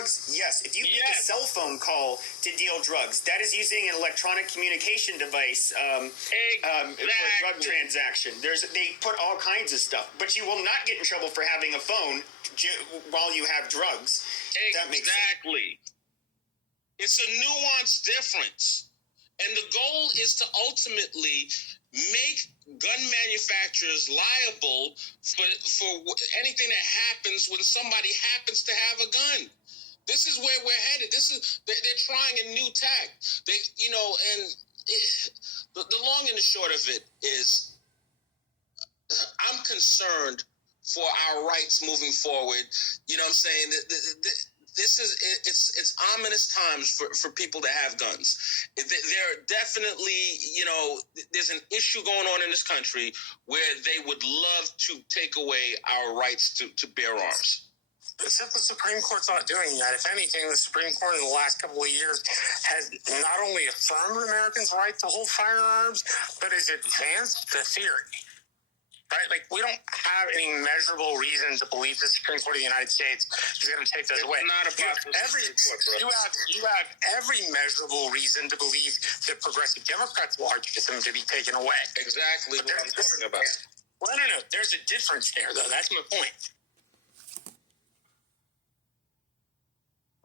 Yes, if you make a cell phone call to deal drugs, that is using an electronic communication device for a drug transaction. They put all kinds of stuff, but you will not get in trouble for having a phone while you have drugs. Exactly. It's a nuanced difference. And the goal is to ultimately make gun manufacturers liable for anything that happens when somebody happens to have a gun. This is where we're headed. They're trying a new tack. The long and the short of it is, I'm concerned for our rights moving forward. You know what I'm saying? It's ominous times for people to have guns. There are definitely, there's an issue going on in this country where they would love to take away our rights to bear arms. Except the Supreme Court's not doing that. If anything, the Supreme Court in the last couple of years has not only affirmed Americans' right to hold firearms, but has advanced the theory. Right? Like, we don't have any measurable reason to believe the Supreme Court of the United States is going to take those away. Not about you have every measurable reason to believe that progressive Democrats will argue for them to be taken away. Exactly what I'm talking about. Well, no. There's a difference there, though. That's my point.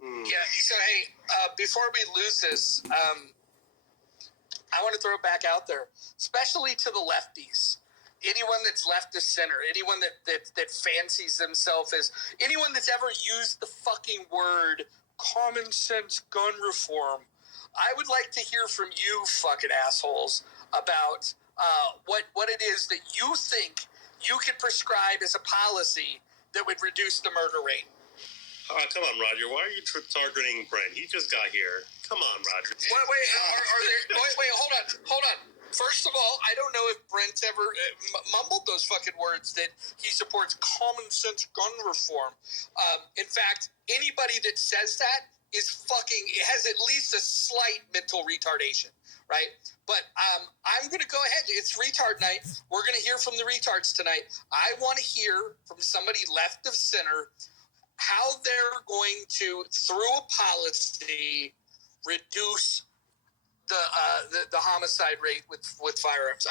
Yeah, so hey, before we lose this, I want to throw it back out there, especially to the lefties. Anyone that's left of center, anyone that fancies themselves as, anyone that's ever used the fucking word common sense gun reform, I would like to hear from you fucking assholes about what it is that you think you could prescribe as a policy that would reduce the murder rate. Come on, Roger. Why are you targeting Brent? He just got here. Come on, Roger. Wait, hold on. First of all, I don't know if Brent ever mumbled those fucking words that he supports common sense gun reform. In fact, anybody that says that has at least a slight mental retardation, right? But I'm going to go ahead. It's retard night. We're going to hear from the retards tonight. I want to hear from somebody left of center how they're going to, through a policy, reduce the homicide rate with firearms.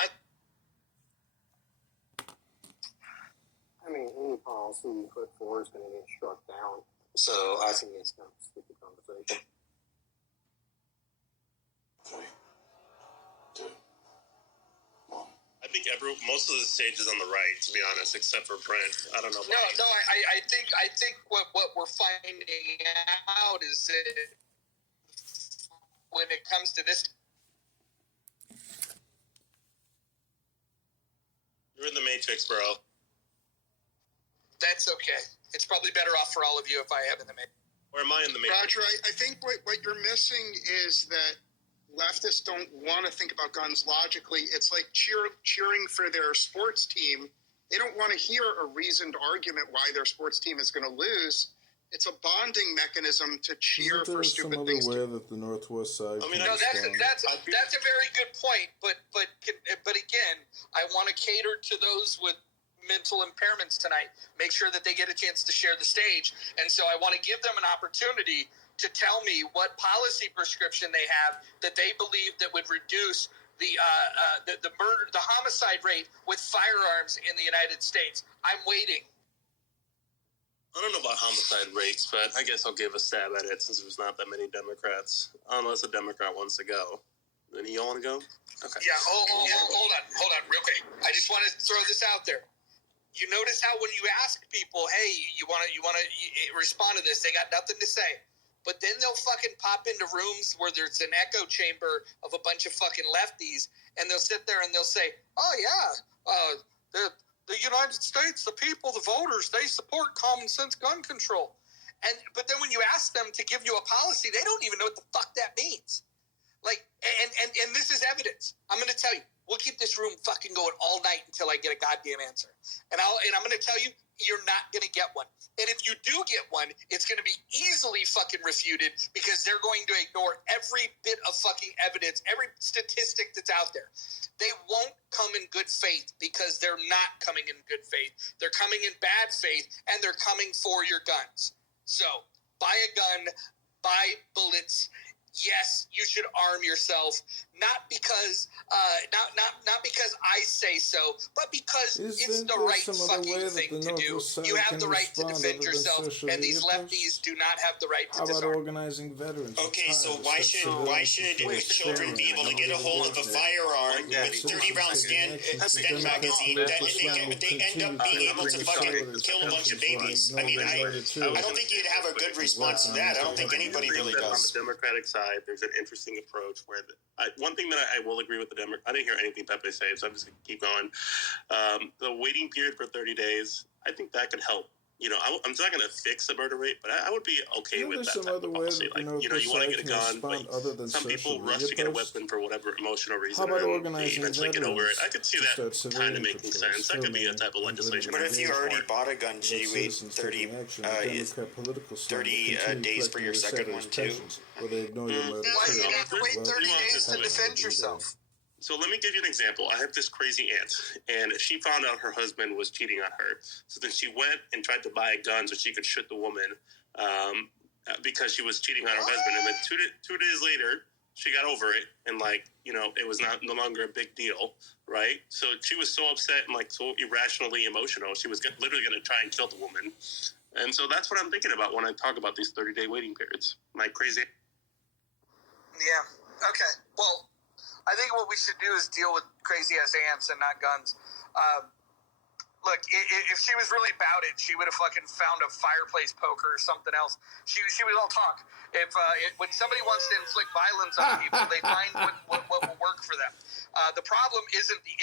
I mean, any policy you put forward is going to get struck down. So I think it's kind of a stupid conversation. 3, 2, 1. I think most of the stage is on the right, to be honest, except for Brent. I don't know. I think what we're finding out is that when it comes to this, you're in the Matrix, bro. That's okay. It's probably better off for all of you if I am in the Matrix. Or am I in the Matrix? Roger, I think what you're missing is that leftists don't want to think about guns logically. It's like cheering for their sports team. They don't want to hear a reasoned argument why their sports team is going to lose. It's a bonding mechanism to cheer for stupid things. Some other way that the Northwest side. I mean, that's a very good point. But again, I want to cater to those with mental impairments tonight. Make sure that they get a chance to share the stage, and so I want to give them an opportunity to tell me what policy prescription they have that they believe that would reduce the homicide rate with firearms in the United States. I'm waiting. I don't know about homicide rates, but I guess I'll give a stab at it since there's not that many Democrats. Unless a Democrat wants to go. Then you all want to go? Okay. Yeah, hold on, real quick. I just want to throw this out there. You notice how when you ask people, hey, you want to respond to this, they got nothing to say. But then they'll fucking pop into rooms where there's an echo chamber of a bunch of fucking lefties, and they'll sit there and they'll say, oh, yeah, the United States, the people, the voters, they support common sense gun control. But then when you ask them to give you a policy, they don't even know what the fuck that means. Like, and this is evidence. I'm going to tell you, we'll keep this room fucking going all night until I get a goddamn answer. And I'm going to tell you, you're not going to get one. And if you do get one, it's going to be easily fucking refuted because they're going to ignore every bit of fucking evidence, every statistic that's out there. They won't come in good faith because they're not coming in good faith. They're coming in bad faith, and they're coming for your guns. So buy a gun, buy bullets. Yes, you should arm yourself, not because I say so, but because it's the right fucking thing to do. You have the right to defend yourself, and these lefties do not have the right to disarm. How about organizing veterans? Okay, so why should children be able to get a hold of a firearm with 30-round Sten magazine that they end up being able to fucking kill a bunch of babies? I mean, I don't think you'd have a good response to that. I don't think anybody really does. On the Democratic side, there's an interesting approach where one thing that I will agree with the Democrat. I didn't hear anything Pepe say, so I'm just gonna keep going. The waiting period for 30 days, I think that could help. You know, I'm not going to fix the murder rate, but I would be okay with that type of policy. Like, you want to get a gun, but some people rush to get a weapon for whatever emotional reason. How about and organizing they eventually get over it. I could see that kind of making patrols, sense. That could be a type of legislation. But if you already bought a gun, should you wait 30 days for your second one too? Or they ignore your murder. Why do you have to wait 30 days to defend yourself? So let me give you an example. I have this crazy aunt, and she found out her husband was cheating on her. So then she went and tried to buy a gun so she could shoot the woman because she was cheating on her husband. And then two days later, she got over it, and it was no longer a big deal, right? So she was so upset and so irrationally emotional. She was literally going to try and kill the woman. And so that's what I'm thinking about when I talk about these 30-day waiting periods. My crazy. Yeah. Okay. Well, I think what we should do is deal with crazy-ass ants and not guns. Look, if she was really about it, she would have fucking found a fireplace poker or something else. She was all talk. When somebody wants to inflict violence on people, they find what will work for them. The problem isn't the